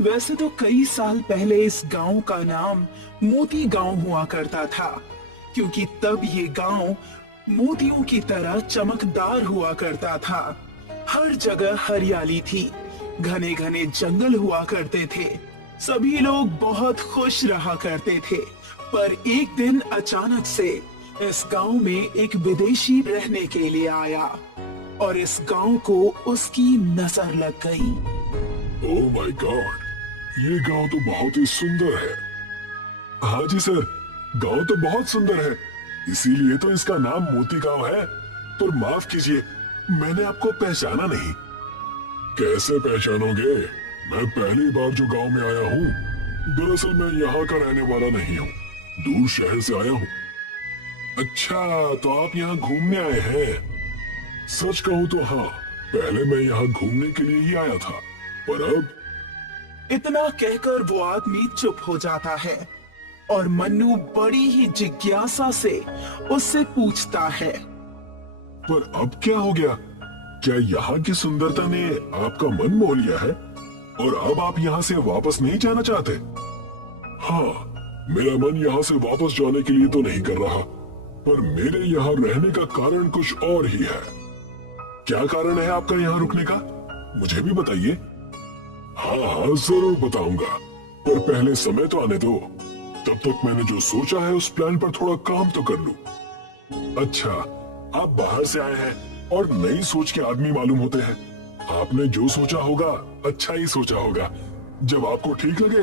वैसे तो कई साल पहले इस गांव का नाम मोती गांव हुआ करता था, क्योंकि तब ये गांव मोतियों की तरह चमकदार हुआ करता था। हर जगह हरियाली थी, घने घने जंगल हुआ करते थे, सभी लोग बहुत खुश रहा करते थे। पर एक दिन अचानक से इस गांव में एक विदेशी रहने के लिए आया और इस गांव को उसकी नजर लग गई। ओह माय गॉड, ये गांव तो बहुत ही सुंदर है। हाँ जी सर, गांव तो बहुत सुंदर है, इसीलिए तो इसका नाम मोती गांव है। पर माफ कीजिए, मैंने आपको पहचाना नहीं। कैसे पहचानोगे? मैं पहली बार जो गांव में आया हूँ। दरअसल मैं यहाँ का रहने वाला नहीं हूँ, दूर शहर से आया हूँ। अच्छा, तो आप यहाँ घूमने आए हैं? सच कहूँ तो हाँ, पहले मैं यहाँ घूमने के लिए ही आया था, पर अब। इतना कहकर वो आदमी चुप हो जाता है और मन्नू बड़ी ही जिज्ञासा से उससे पूछता है। पर अब क्या हो गया? क्या यहाँ की सुंदरता ने आपका मन मोह लिया है और अब आप यहाँ से वापस नहीं जाना चाहते? हाँ, मेरा मन यहाँ से वापस जाने के लिए तो नहीं कर रहा, पर मेरे यहाँ रहने का कारण कुछ और ही है। क्या कारण है आपका यहाँ रुकने का? मुझे भी बताइए। हाँ हाँ, जरूर बताऊंगा, पर पहले समय तो आने दो। तब तक मैंने जो सोचा है उस प्लान पर थोड़ा काम तो कर लूं। अच्छा, आप बाहर से आए हैं और नई सोच के आदमी मालूम होते हैं। आपने जो सोचा होगा अच्छा ही सोचा होगा। जब आपको ठीक लगे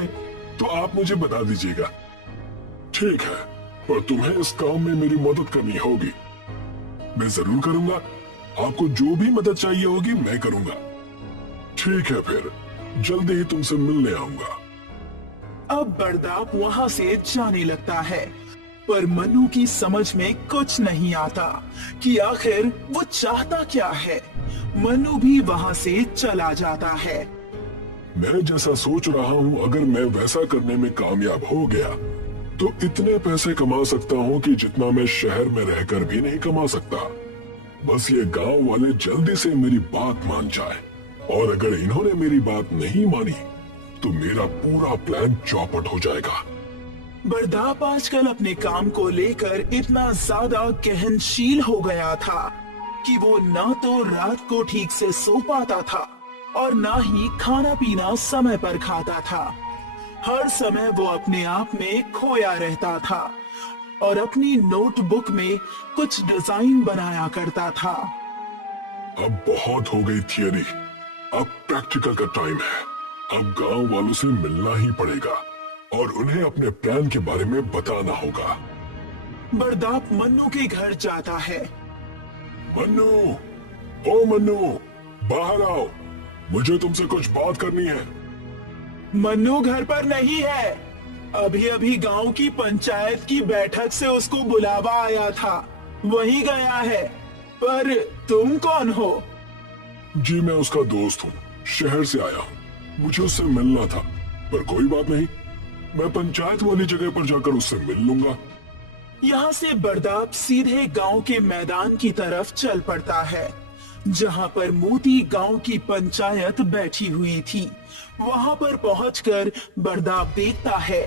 तो आप मुझे बता दीजिएगा। ठीक है, पर तुम्हें इस काम में मेरी मदद करनी होगी। मैं जरूर करूंगा, आपको जो भी मदद चाहिए होगी मैं करूंगा। ठीक है, फिर जल्दी ही तुमसे मिलने आऊंगा। अब बरदाप वहां से जाने लगता है, पर मन्नू की समझ में कुछ नहीं आता कि आखिर वो चाहता क्या है। मन्नू भी वहां से चला जाता है। मैं जैसा सोच रहा हूँ, अगर मैं वैसा करने में कामयाब हो गया तो इतने पैसे कमा सकता हूँ कि जितना मैं शहर में रहकर भी नहीं कमा सकता। बस ये गांव वाले जल्दी से मेरी बात मान जाए, और अगर इन्होंने मेरी बात नहीं मानी तो मेरा पूरा प्लान चौपट हो जाएगा। बरदाप आजकल अपने काम को लेकर इतना ज्यादा गहनशील हो गया था कि वो ना तो रात को ठीक से सो पाता था और ना ही खाना पीना समय पर खाता था। हर समय वो अपने आप में खोया रहता था और अपनी नोटबुक में कुछ डिजाइन बनाया करता था। अब बहुत हो गई थियरी, अब प्रैक्टिकल का टाइम है। अब गांव वालों से मिलना ही पड़ेगा और उन्हें अपने प्लान के बारे में बताना होगा। बरदाप मन्नू के घर जाता है। मन्नू, ओ मन्नू, बाहर आओ, मुझे तुमसे कुछ बात करनी है। मन्नू घर पर नहीं है। अभी अभी गांव की पंचायत की बैठक से उसको बुलावा आया था, वही गया है। पर तुम कौन हो? जी मैं उसका दोस्त हूँ, शहर से आया हूँ। मुझे उससे मिलना था, पर कोई बात नहीं, मैं पंचायत वाली जगह पर जाकर उससे मिल लूंगा। यहाँ से बरदाप सीधे गांव के मैदान की तरफ चल पड़ता है, जहाँ पर मोती गांव की पंचायत बैठी हुई थी। वहाँ पर पहुंचकर बरदाप देखता है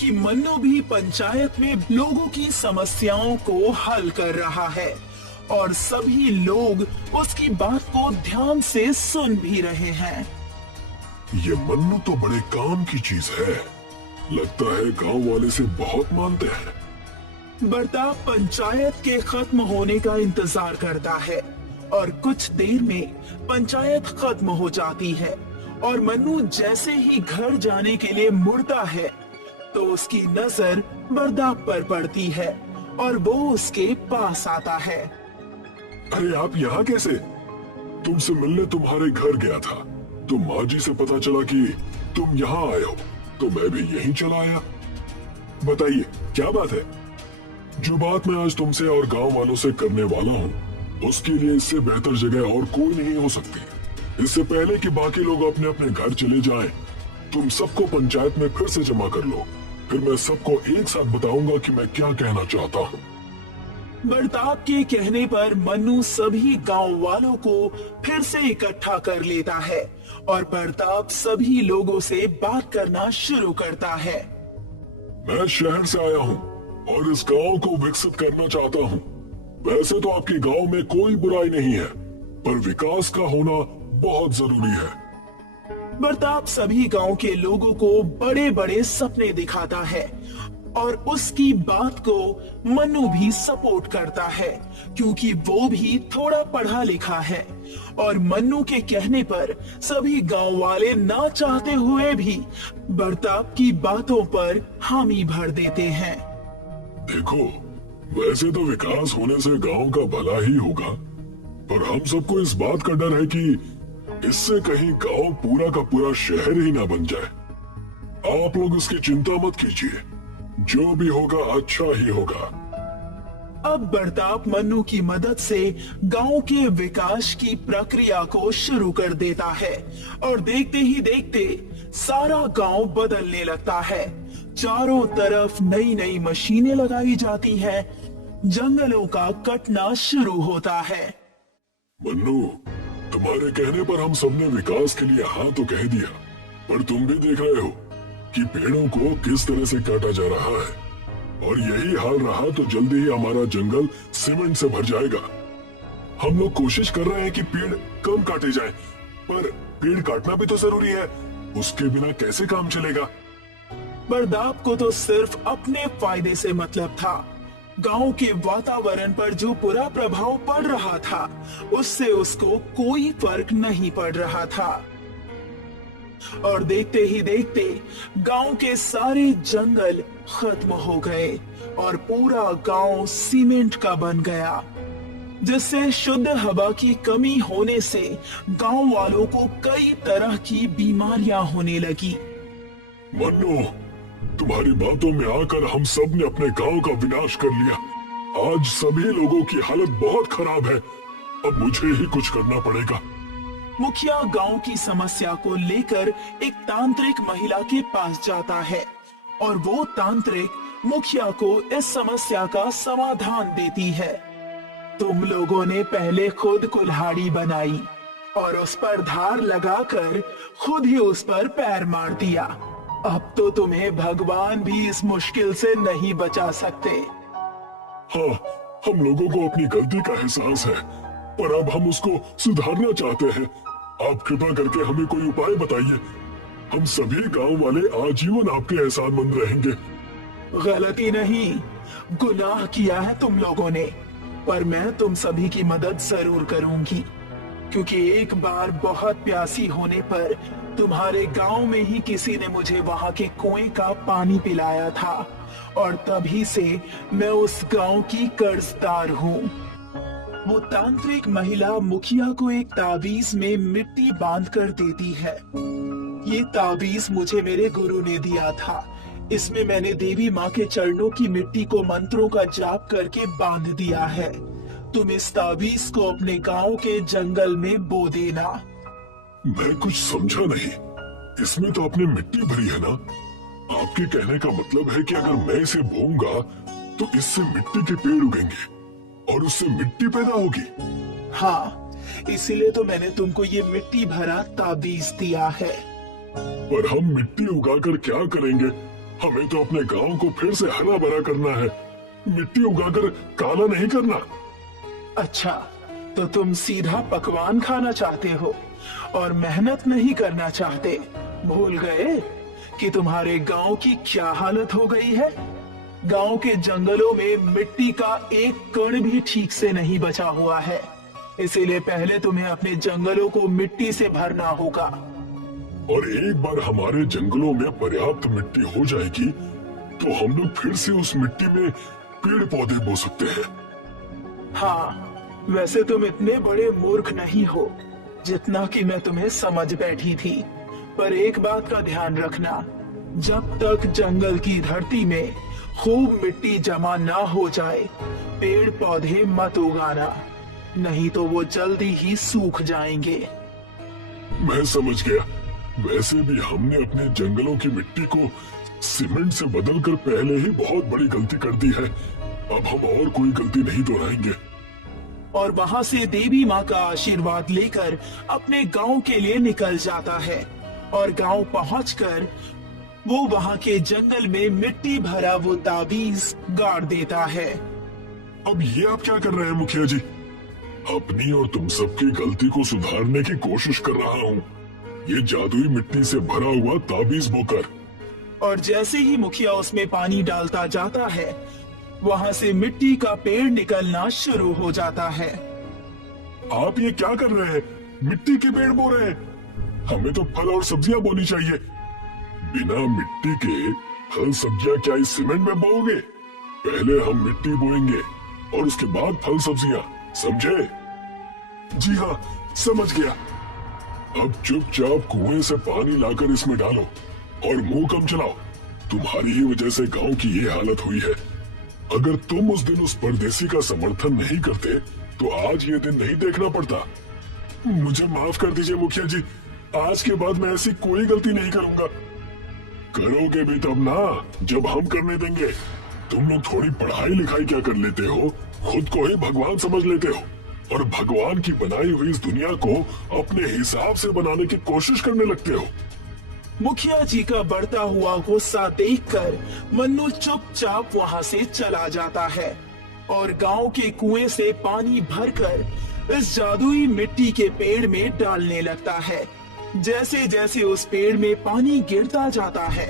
कि मन्नू भी पंचायत में लोगों की समस्याओं को हल कर रहा है और सभी लोग उसकी बात को ध्यान से सुन भी रहे हैं। ये मन्नू तो बड़े काम की चीज है, लगता है गांव वाले से बहुत मानते हैं। बरदाप पंचायत के खत्म होने का इंतजार करता है और कुछ देर में पंचायत खत्म हो जाती है और मन्नू जैसे ही घर जाने के लिए मुड़ता है तो उसकी नजर बरदाप पर पड़ती है और वो उसके पास आता है। अरे आप यहाँ कैसे? तुमसे मिलने तुम्हारे घर गया था, तो माँ जी से पता चला कि तुम यहाँ आए हो, तो मैं भी यहीं चला आया। बताइए क्या बात है? जो बात मैं आज तुमसे और गांव वालों से करने वाला हूँ, उसके लिए इससे बेहतर जगह और कोई नहीं हो सकती। इससे पहले कि बाकी लोग अपने अपने घर चले जाएं, तुम सबको पंचायत में फिर से जमा कर लो, फिर मैं सबको एक साथ बताऊंगा कि मैं क्या कहना चाहता हूँ। बड़ताप के कहने पर मन्नू सभी गांव वालों को फिर से इकट्ठा कर लेता है और बड़ताप सभी लोगों से बात करना शुरू करता है। मैं शहर से आया हूँ और इस गांव को विकसित करना चाहता हूँ। वैसे तो आपके गांव में कोई बुराई नहीं है, पर विकास का होना बहुत जरूरी है। बड़ताप सभी गांव के लोगों को बड़े बड़े सपने दिखाता है और उसकी बात को मन्नू भी सपोर्ट करता है, क्योंकि वो भी थोड़ा पढ़ा लिखा है और मन्नू के कहने पर सभी गांव वाले ना चाहते हुए भी बड़ताप की बातों पर हामी भर देते हैं। देखो, वैसे तो विकास होने से गांव का भला ही होगा, पर हम सबको इस बात का डर है कि इससे कहीं गांव पूरा का पूरा शहर ही ना बन जाए। आप लोग इसकी चिंता मत कीजिए, जो भी होगा अच्छा ही होगा। अब बड़ताप मन्नू की मदद से गांव के विकास की प्रक्रिया को शुरू कर देता है और देखते ही देखते सारा गांव बदलने लगता है। चारों तरफ नई नई मशीनें लगाई जाती हैं, जंगलों का कटना शुरू होता है। मन्नू, तुम्हारे कहने पर हम सबने विकास के लिए हाँ तो कह दिया, पर तुम भी देख रहे हो कि पेड़ों को किस तरह से काटा जा रहा है, और यही हाल रहा तो जल्दी ही हमारा जंगल सीमेंट से भर जाएगा। हम लोग कोशिश कर रहे हैं कि पेड़ कम काटे जाएं, पर पेड़ काटना भी तो जरूरी है, उसके बिना कैसे काम चलेगा। बड़ताप को तो सिर्फ अपने फायदे से मतलब था। गांव के वातावरण पर जो बुरा प्रभाव पड़ रहा था, उससे उसको कोई फर्क नहीं पड़ रहा था। और देखते ही देखते गांव के सारे जंगल खत्म हो गए और पूरा गांव सीमेंट का बन गया, जिससे शुद्ध हवा की कमी होने से गांव वालों को कई तरह की बीमारियां होने लगी। मन्नू, तुम्हारी बातों में आकर हम सब ने अपने गांव का विनाश कर लिया। आज सभी लोगों की हालत बहुत खराब है। अब मुझे ही कुछ करना पड़ेगा। मुखिया गांव की समस्या को लेकर एक तांत्रिक महिला के पास जाता है और वो तांत्रिक मुखिया को इस समस्या का समाधान देती है। तुम लोगों ने पहले खुद कुल्हाड़ी बनाई और उस पर धार लगाकर खुद ही उस पर पैर मार दिया। अब तो तुम्हें भगवान भी इस मुश्किल से नहीं बचा सकते। हाँ, हम लोगों को अपनी गलती का एहसास है, पर अब हम उसको सुधारना चाहते हैं। आप कृपा करके हमें कोई उपाय बताइए। हम सभी गांव वाले आजीवन आपके एहसानमंद रहेंगे। गलती नहीं, गुनाह किया है तुम लोगों ने, पर मैं तुम सभी की मदद जरूर करूंगी, क्योंकि एक बार बहुत प्यासी होने पर तुम्हारे गांव में ही किसी ने मुझे वहां के कुएं का पानी पिलाया था और तभी से मैं उस गांव की कर्जदार हूँ। वो तांत्रिक महिला मुखिया को एक ताबीज में मिट्टी बांध कर देती है। ये ताबीज मुझे मेरे गुरु ने दिया था। इसमें मैंने देवी माँ के चरणों की मिट्टी को मंत्रों का जाप करके बांध दिया है। तुम इस ताबीज को अपने गांव के जंगल में बो देना। मैं कुछ समझा नहीं। इसमें तो अपनी मिट्टी भरी है ना? आपके कहने का मतलब है कि अगर मैं इसे बोऊंगा तो इससे मिट्टी के पेड़ उगेंगे और उससे मिट्टी पैदा होगी। हाँ, इसीलिए तो मैंने तुमको ये मिट्टी भरा ताबीज दिया है। पर हम मिट्टी उगाकर क्या करेंगे? हमें तो अपने गांव को फिर से हरा भरा करना है, मिट्टी उगाकर काला नहीं करना। अच्छा, तो तुम सीधा पकवान खाना चाहते हो और मेहनत नहीं करना चाहते। भूल गए कि तुम्हारे गांव की क्या हालत हो गई है? गांव के जंगलों में मिट्टी का एक कण भी ठीक से नहीं बचा हुआ है। इसीलिए पहले तुम्हें अपने जंगलों को मिट्टी से भरना होगा। और एक बार हमारे जंगलों में पर्याप्त मिट्टी हो जाएगी तो हम लोग फिर से उस मिट्टी में पेड़ पौधे बो सकते हैं। हाँ, वैसे तुम इतने बड़े मूर्ख नहीं हो जितना कि मैं तुम्हें समझ बैठी थी। पर एक बात का ध्यान रखना, जब तक जंगल की धरती में खूब मिट्टी जमा ना हो जाए, पेड़ पौधे मत उगाना, नहीं तो वो जल्दी ही सूख जाएंगे। मैं समझ गया। वैसे भी हमने अपने जंगलों की मिट्टी को सीमेंट से बदलकर पहले ही बहुत बड़ी गलती कर दी है। अब हम और कोई गलती नहीं दोहराएंगे। और वहां से देवी माँ का आशीर्वाद लेकर अपने गांव के लिए निकल जाता है और गांव पहुंचकर वो वहां के जंगल में मिट्टी भरा वो ताबीज गाड़ देता है। अब ये आप क्या कर रहे हैं मुखिया जी? अपनी और तुम सबकी गलती को सुधारने की कोशिश कर रहा हूँ। ये जादुई मिट्टी से भरा हुआ ताबीज बोकर। और जैसे ही मुखिया उसमें पानी डालता जाता है वहां से मिट्टी का पेड़ निकलना शुरू हो जाता है। आप ये क्या कर रहे हैं? मिट्टी के पेड़ बो रहे हैं। हमें तो फल और सब्जियां बोनी चाहिए। बिना मिट्टी के फल सब्जियां क्या इस सीमेंट में बोओगे? पहले हम मिट्टी बोएंगे और उसके बाद फल सब्जियां, समझे? जी हाँ, समझ गया। अब चुपचाप कुएं से पानी लाकर इसमें डालो और मुंह कम चलाओ। तुम्हारी ही वजह से गांव की ये हालत हुई है। अगर तुम उस दिन उस परदेसी का समर्थन नहीं करते तो आज ये दिन नहीं देखना पड़ता। मुझे माफ कर दीजिए मुखिया जी, आज के बाद मैं ऐसी कोई गलती नहीं करूंगा। करोगे भी तब ना जब हम करने देंगे। तुम लोग थोड़ी पढ़ाई लिखाई क्या कर लेते हो, खुद को ही भगवान समझ लेते हो और भगवान की बनाई हुई इस दुनिया को अपने हिसाब से बनाने की कोशिश करने लगते हो। मुखिया जी का बढ़ता हुआ गुस्सा देखकर मन्नू चुपचाप वहां से चला जाता है और गांव के कुएं से पानी भरकर इस जादुई मिट्टी के पेड़ में डालने लगता है। जैसे जैसे उस पेड़ में पानी गिरता जाता है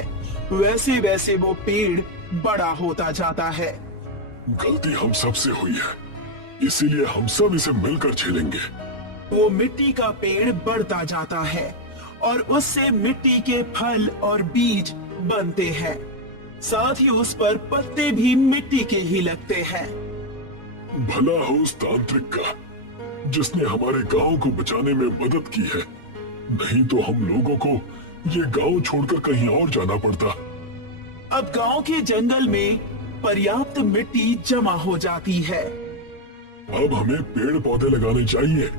वैसे वैसे वो पेड़ बड़ा होता जाता है। गलती हम सब से हुई है, इसीलिए हम सब इसे मिलकर झेलेंगे। वो मिट्टी का पेड़ बढ़ता जाता है और उससे मिट्टी के फल और बीज बनते हैं। साथ ही उस पर पत्ते भी मिट्टी के ही लगते हैं। भला हो उस तांत्रिक का जिसने हमारे गांव को बचाने में मदद की है, नहीं तो हम लोगों को ये गांव छोड़कर कहीं और जाना पड़ता। अब गांव के जंगल में पर्याप्त मिट्टी जमा हो जाती है। अब हमें पेड़ पौधे लगाने चाहिए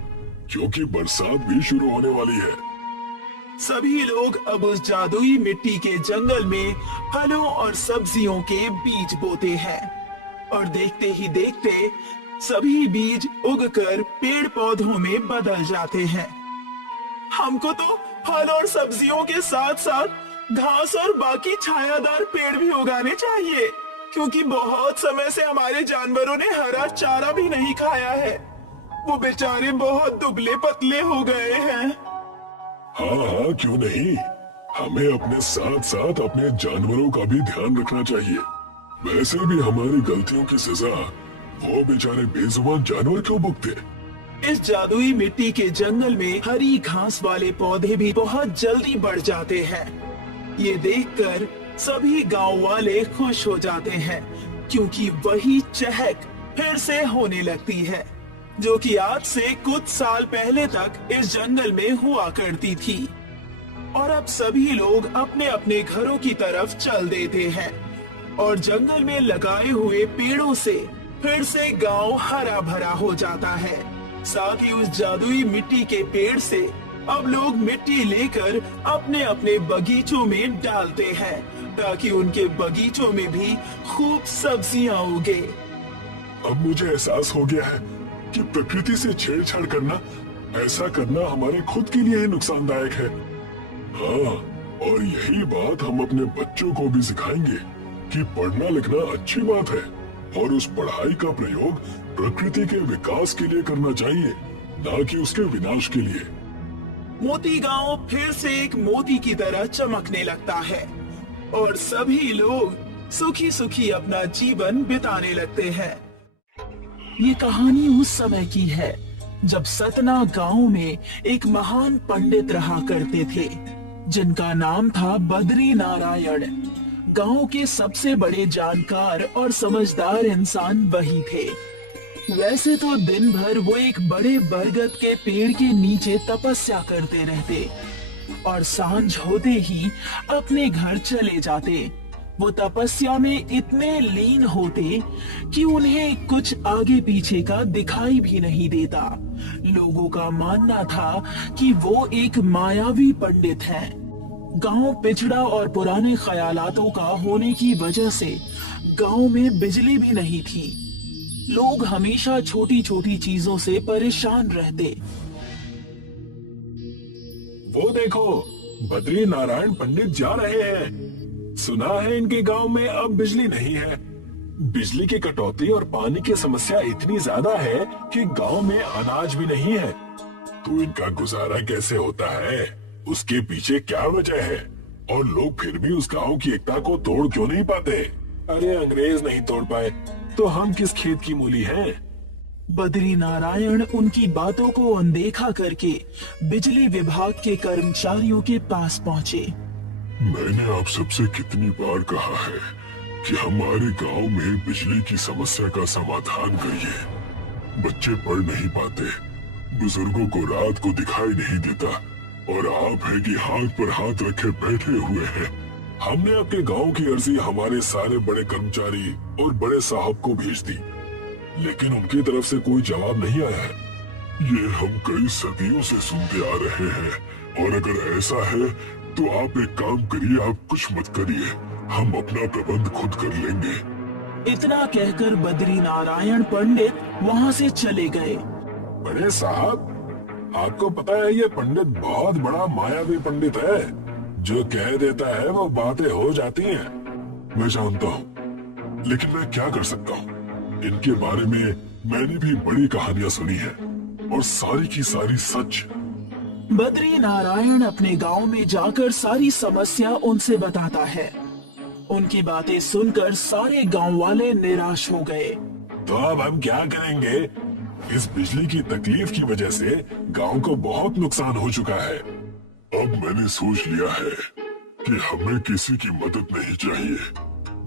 क्योंकि बरसात भी शुरू होने वाली है। सभी लोग अब उस जादुई मिट्टी के जंगल में फलों और सब्जियों के बीज बोते हैं और देखते ही देखते सभी बीज उगकर पेड़ पौधों में बदल जाते हैं। हमको तो फल और सब्जियों के साथ साथ घास और बाकी छायादार पेड़ भी उगाने चाहिए क्योंकि बहुत समय से हमारे जानवरों ने हरा चारा भी नहीं खाया है। वो बेचारे बहुत दुबले पतले हो गए हैं। हाँ हाँ, क्यों नहीं। हमें अपने साथ साथ अपने जानवरों का भी ध्यान रखना चाहिए। वैसे भी हमारी गलतियों की सजा वो बेचारे बेजुबान जानवर क्यों भुगते? इस जादुई मिट्टी के जंगल में हरी घास वाले पौधे भी बहुत जल्दी बढ़ जाते हैं। ये देखकर सभी गांव वाले खुश हो जाते हैं क्योंकि वही चहक फिर से होने लगती है जो कि आज से कुछ साल पहले तक इस जंगल में हुआ करती थी। और अब सभी लोग अपने अपने घरों की तरफ चल देते हैं और जंगल में लगाए हुए पेड़ों से फिर से गांव हरा भरा हो जाता है। साथ ही उस जादुई मिट्टी के पेड़ से अब लोग मिट्टी लेकर अपने अपने बगीचों में डालते हैं ताकि उनके बगीचों में भी खूब सब्जियां उगे। अब मुझे एहसास हो गया है कि प्रकृति से छेड़छाड़ करना, ऐसा करना हमारे खुद के लिए ही नुकसानदायक है। हाँ, और यही बात हम अपने बच्चों को भी सिखाएंगे कि पढ़ना लिखना अच्छी बात है और उस पढ़ाई का प्रयोग प्रकृति के विकास के लिए करना चाहिए, ना कि उसके विनाश के लिए। मोती गांव फिर से एक मोती की तरह चमकने लगता है और सभी लोग सुखी सुखी अपना जीवन बिताने लगते हैं। ये कहानी उस समय की है जब सतना गांव में एक महान पंडित रहा करते थे जिनका नाम था बद्री नारायण। गांव के सबसे बड़े जानकार और समझदार इंसान वही थे। वैसे तो दिन भर वो एक बड़े बरगद के पेड़ के नीचे तपस्या करते रहते और सांझ होते ही अपने घर चले जाते। वो तपस्या में इतने लीन होते कि उन्हें कुछ आगे पीछे का दिखाई भी नहीं देता। लोगों का मानना था कि वो एक मायावी पंडित हैं। गांव पिछड़ा और पुराने ख्यालातों का होने की वजह से गांव में बिजली भी नहीं थी। लोग हमेशा छोटी छोटी चीजों से परेशान रहते। वो देखो, बद्री नारायण पंडित जा रहे हैं। सुना है इनके गांव में अब बिजली नहीं है। बिजली की कटौती और पानी की समस्या इतनी ज्यादा है कि गांव में अनाज भी नहीं है। तो इनका गुजारा कैसे होता है? उसके पीछे क्या वजह है? और लोग फिर भी उस गांव की एकता को तोड़ क्यों नहीं पाते? अरे अंग्रेज नहीं तोड़ पाए तो हम किस खेत की मूली हैं? बद्री नारायण उनकी बातों को अनदेखा करके बिजली विभाग के कर्मचारियों के पास पहुंचे। मैंने आप सबसे कितनी बार कहा है कि हमारे गांव में बिजली की समस्या का समाधान करिए। बच्चे पढ़ नहीं पाते, बुजुर्गों को रात को दिखाई नहीं देता, और आप है कि हाथ पर हाथ रखे बैठे हुए हैं। हमने आपके गांव की अर्जी हमारे सारे बड़े कर्मचारी और बड़े साहब को भेज दी, लेकिन उनकी तरफ से कोई जवाब नहीं आया है। ये हम कई सदियों से सुनते आ रहे हैं, और अगर ऐसा है तो आप एक काम करिए, आप कुछ मत करिए, हम अपना प्रबंध खुद कर लेंगे। इतना कहकर बद्री नारायण पंडित वहां से चले गए। बड़े साहब, आपको पता है ये पंडित बहुत बड़ा मायावी पंडित है। जो कह देता है वो बातें हो जाती हैं। मैं जानता हूँ, लेकिन मैं क्या कर सकता हूँ? इनके बारे में मैंने भी बड़ी कहानियां सुनी है, और सारी की सारी सच। बद्री नारायण अपने गांव में जाकर सारी समस्या उनसे बताता है। उनकी बातें सुनकर सारे गांव वाले निराश हो गए। तो अब हम क्या करेंगे? इस बिजली की तकलीफ की वजह से गांव को बहुत नुकसान हो चुका है। अब मैंने सोच लिया है कि हमें किसी की मदद नहीं चाहिए।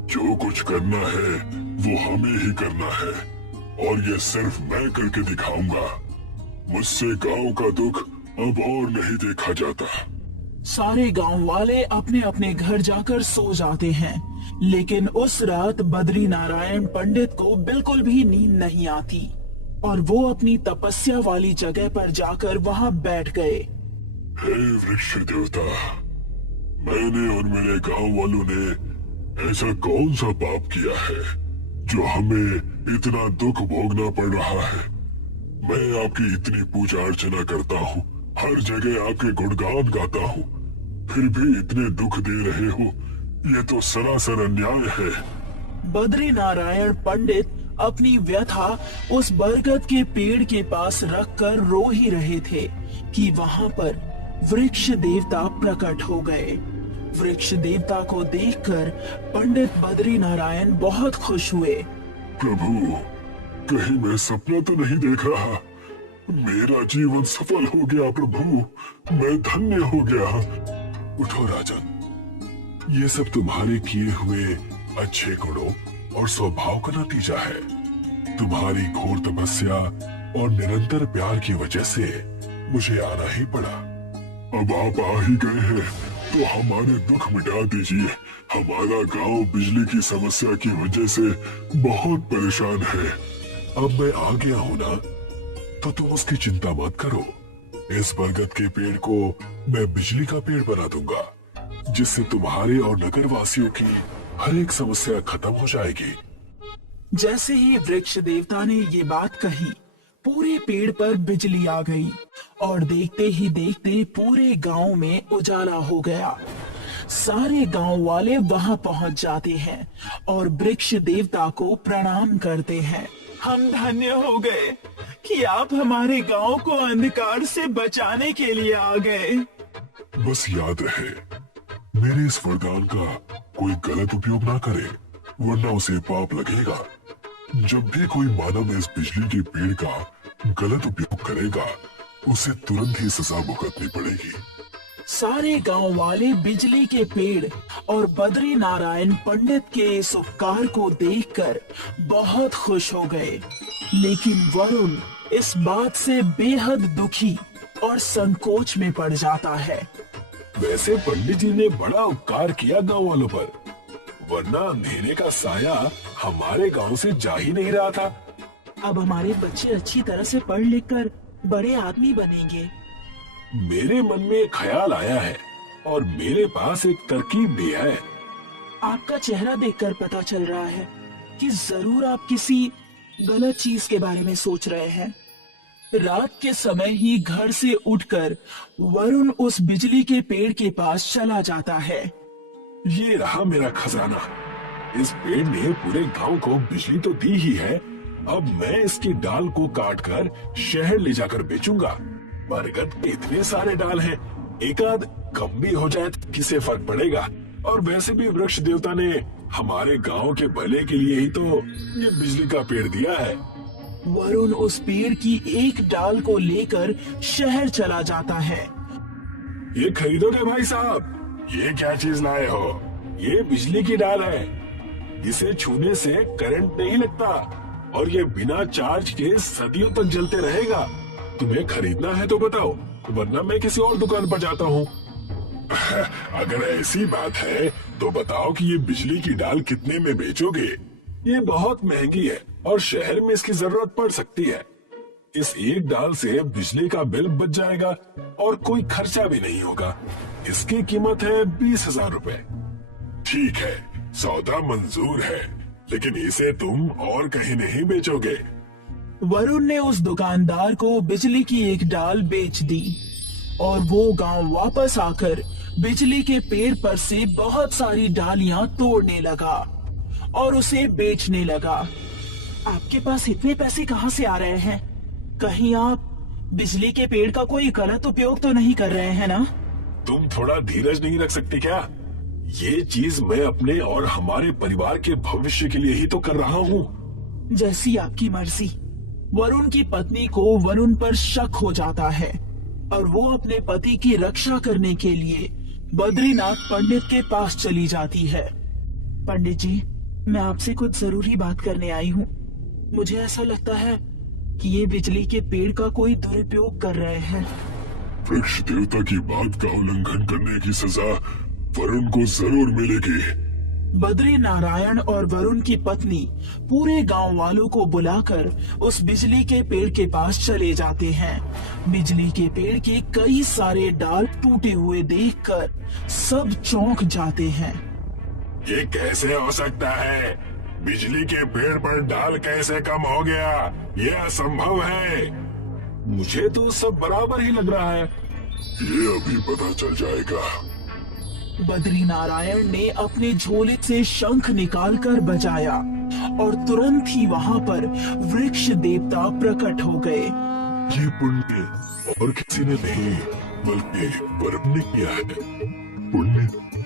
जो कुछ करना है वो हमें ही करना है, और ये सिर्फ मैं करके दिखाऊंगा। मुझसे गांव का दुख अब और नहीं देखा जाता। सारे गांव वाले अपने अपने घर जाकर सो जाते हैं, लेकिन उस रात बद्री नारायण पंडित को बिल्कुल भी नींद नहीं आती, और वो अपनी तपस्या वाली जगह पर जाकर वहां बैठ गए। हे वृक्ष देवता, मैंने और मेरे गांव वालों ने ऐसा कौन सा पाप किया है जो हमें इतना दुख भोगना पड़ रहा है? मैं आपकी इतनी पूजा अर्चना करता हूँ, हर जगह आपके गुणगान गाता हूँ, फिर भी इतने दुख दे रहे हो। ये तो सरासर अन्याय है। बद्री नारायण पंडित अपनी व्यथा उस बरगद के पेड़ के पास रखकर रो ही रहे थे कि वहां पर वृक्ष देवता प्रकट हो गए। वृक्ष देवता को देखकर पंडित बद्री नारायण बहुत खुश हुए। प्रभु, कहीं मैं सपना तो नहीं देख रहा? मेरा जीवन सफल हो गया प्रभु, मैं धन्य हो गया। उठो राजन, ये सब तुम्हारे किए हुए अच्छे गुणों और स्वभाव का नतीजा है। तुम्हारी घोर तपस्या और निरंतर प्यार की वजह से मुझे आना ही पड़ा। अब आप आ ही गए हैं तो हमारे दुख मिटा दीजिए। हमारा गांव बिजली की समस्या की वजह से बहुत परेशान है। अब मैं आ गया हूँ ना, तो तुम उसकी चिंता मत करो। इस बरगद के पेड़ को मैं बिजली का पेड़ बना दूंगा, जिससे तुम्हारे और नगर वासियों की हर एक समस्या खत्म हो जाएगी। जैसे ही वृक्ष देवता ने ये बात कही, पूरे पेड़ पर बिजली आ गई, और देखते ही देखते पूरे गांव में उजाला हो गया। सारे गांव वाले वहां पहुंच जाते हैं और वृक्ष देवता को प्रणाम करते हैं। हम धन्य हो गए कि आप हमारे गांव को अंधकार से बचाने के लिए आ गए। बस याद रहे, मेरे इस वरदान का कोई गलत उपयोग ना करे, वरना उसे पाप लगेगा। जब भी कोई मानव इस बिजली के पेड़ का गलत उपयोग करेगा, उसे तुरंत ही सजा भुगतनी पड़ेगी। सारे गांव वाले बिजली के पेड़ और बद्री नारायण पंडित के इस उपकार को देखकर बहुत खुश हो गए, लेकिन वरुण इस बात से बेहद दुखी और संकोच में पड़ जाता है। वैसे पंडित जी ने बड़ा उपकार किया गांव वालों पर, वरना अंधेरे का साया हमारे गांव से जा ही नहीं रहा था। अब हमारे बच्चे अच्छी तरह से पढ़ लिख कर बड़े आदमी बनेंगे। मेरे मन में एक ख्याल आया है, और मेरे पास एक तरकीब भी है। आपका चेहरा देखकर पता चल रहा है कि जरूर आप किसी गलत चीज के बारे में सोच रहे हैं। रात के समय ही घर से उठकर वरुण उस बिजली के पेड़ के पास चला जाता है। ये रहा मेरा खजाना। इस पेड़ ने पूरे गांव को बिजली तो दी ही है, अब मैं इसकी डाल को काटकर शहर ले जाकर बेचूंगा। बरगद के इतने सारे डाल हैं, एक आध कम भी हो जाए तो किसे फर्क पड़ेगा। और वैसे भी वृक्ष देवता ने हमारे गांव के भले के लिए ही तो ये बिजली का पेड़ दिया है। वरुण उस पेड़ की एक डाल को लेकर शहर चला जाता है। ये खरीदोगे भाई साहब? ये क्या चीज लाए हो? ये बिजली की डाल है, इसे छूने से करंट नहीं लगता और ये बिना चार्ज के सदियों तक जलते रहेगा। तुम्हें खरीदना है तो बताओ, वरना मैं किसी और दुकान पर जाता हूँ। अगर ऐसी बात है तो बताओ कि ये बिजली की डाल कितने में बेचोगे? ये बहुत महंगी है और शहर में इसकी जरूरत पड़ सकती है। इस एक डाल से बिजली का बिल बच जाएगा और कोई खर्चा भी नहीं होगा। इसकी कीमत है 20,000 रुपए। ठीक है, सौदा मंजूर है, लेकिन इसे तुम और कहीं नहीं बेचोगे। वरुण ने उस दुकानदार को बिजली की एक डाल बेच दी और वो गांव वापस आकर बिजली के पेड़ पर से बहुत सारी डालियां तोड़ने लगा और उसे बेचने लगा। आपके पास इतने पैसे कहां से आ रहे हैं? कहीं आप बिजली के पेड़ का कोई गलत उपयोग तो नहीं कर रहे हैं ना? तुम थोड़ा धीरज नहीं रख सकती क्या? ये चीज मैं अपने और हमारे परिवार के भविष्य के लिए ही तो कर रहा हूँ। जैसी आपकी मर्जी। वरुण की पत्नी को वरुण पर शक हो जाता है और वो अपने पति की रक्षा करने के लिए बद्रीनाथ पंडित के पास चली जाती है। पंडित जी, मैं आपसे कुछ जरूरी बात करने आई हूँ। मुझे ऐसा लगता है कि ये बिजली के पेड़ का कोई दुरुपयोग कर रहे हैं। वृक्ष देवता की बात का उल्लंघन करने की सजा वरुण को जरूर मिलेगी। बद्री नारायण और वरुण की पत्नी पूरे गांव वालों को बुलाकर उस बिजली के पेड़ के पास चले जाते हैं। बिजली के पेड़ के कई सारे डाल टूटे हुए देखकर सब चौंक जाते हैं। ये कैसे हो सकता है? बिजली के पेड़ पर डाल कैसे कम हो गया? ये असंभव है। मुझे तो सब बराबर ही लग रहा है। ये अभी पता चल जाएगा। बद्री नारायण ने अपने झोले से शंख निकालकर बजाया और तुरंत ही वहां पर वृक्ष देवता प्रकट हो गए। ये पुण्य और किसी ने नहीं बल्कि वरुण ने किया है। पुण्य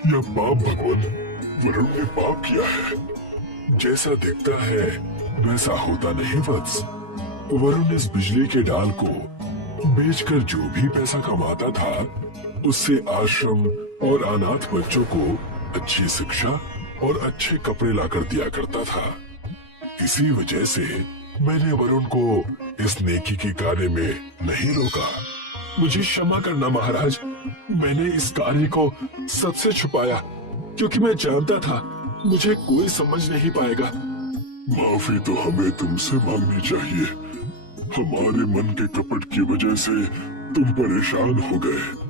या पाप भगवान? वरुण ने पाप किया है। जैसा दिखता है वैसा होता नहीं वत्स। वरुण इस बिजली के डाल को बेचकर जो भी पैसा कमाता था उससे आश्रम और अनाथ बच्चों को अच्छी शिक्षा और अच्छे कपड़े लाकर दिया करता था। इसी वजह से मैंने वरुण को इस नेकी के कार्य में नहीं रोका। मुझे क्षमा करना महाराज, मैंने इस कार्य को सबसे छुपाया क्योंकि मैं जानता था मुझे कोई समझ नहीं पाएगा। माफी तो हमें तुमसे मांगनी चाहिए। हमारे मन के कपट की वजह से तुम परेशान हो गए।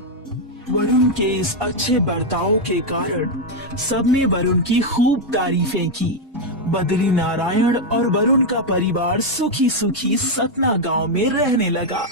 वरुण के इस अच्छे बर्ताव के कारण सबने वरुण की खूब तारीफें की। बद्री नारायण और वरुण का परिवार सुखी सुखी सतना गांव में रहने लगा।